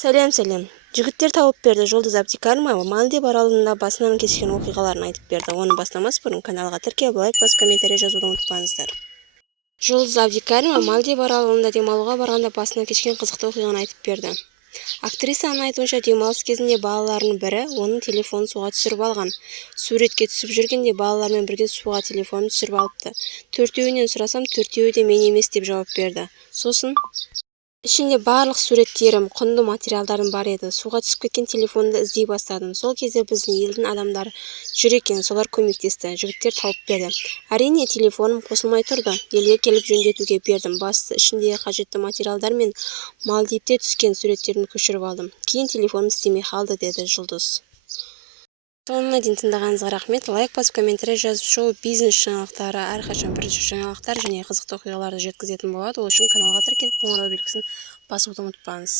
Сәлем. Жігіттер тауып берді. Жұлдыз Әбдікәрімова Мальдив аралында басынан кешкен оқиғаларын айтып берді. Оны бастамас бұрын каналға тіркеліп, лайк басып, комментарий жазуды ұмытпаңыздар. Жұлдыз Әбдікәрімова Мальдив аралында демалуға барғанда басынан кешкен қызықты оқиғаны айтып берді. Актрисаның айтуынша, демалыс кезінде балаларының бірі оның телефонын суға түсіріп алған. Суретке түсіп жүргенде балалармен бірге суға телефонын түсіріп алыпты. Төртеуінен сұрасам, төртеуі де мен емес деп жауап берді. Сосын ішінде барлық суреттерім, құнды материалдарым бар еді. Суға түсіп кеткен телефонды іздей бастадым. Сол кезде біздің елдің адамдары жүр екен, солар көмектесті. Жігіттер тауып берді. Әрине, телефоным қосылмай тұрды. Елге келіп жөндетуге бердім. Басты ішіндегі қажетті материалдар мен Мальдивте түскен суреттерін көшіріп алдым. Кейін телефоным істемей қалды, деді жұлдыз. Соңына дейін тыңдағаныңызға рахмет. Лайк басып, комментарий жазып, шоу-бизнес жаңалықтары, әрқашан бірінші жаңалықтар және қызықты оқиғаларды жеткізетін болады. Ол үшін каналға тіркеліп, қоңырау белгісін басуды ұмытпаңыз.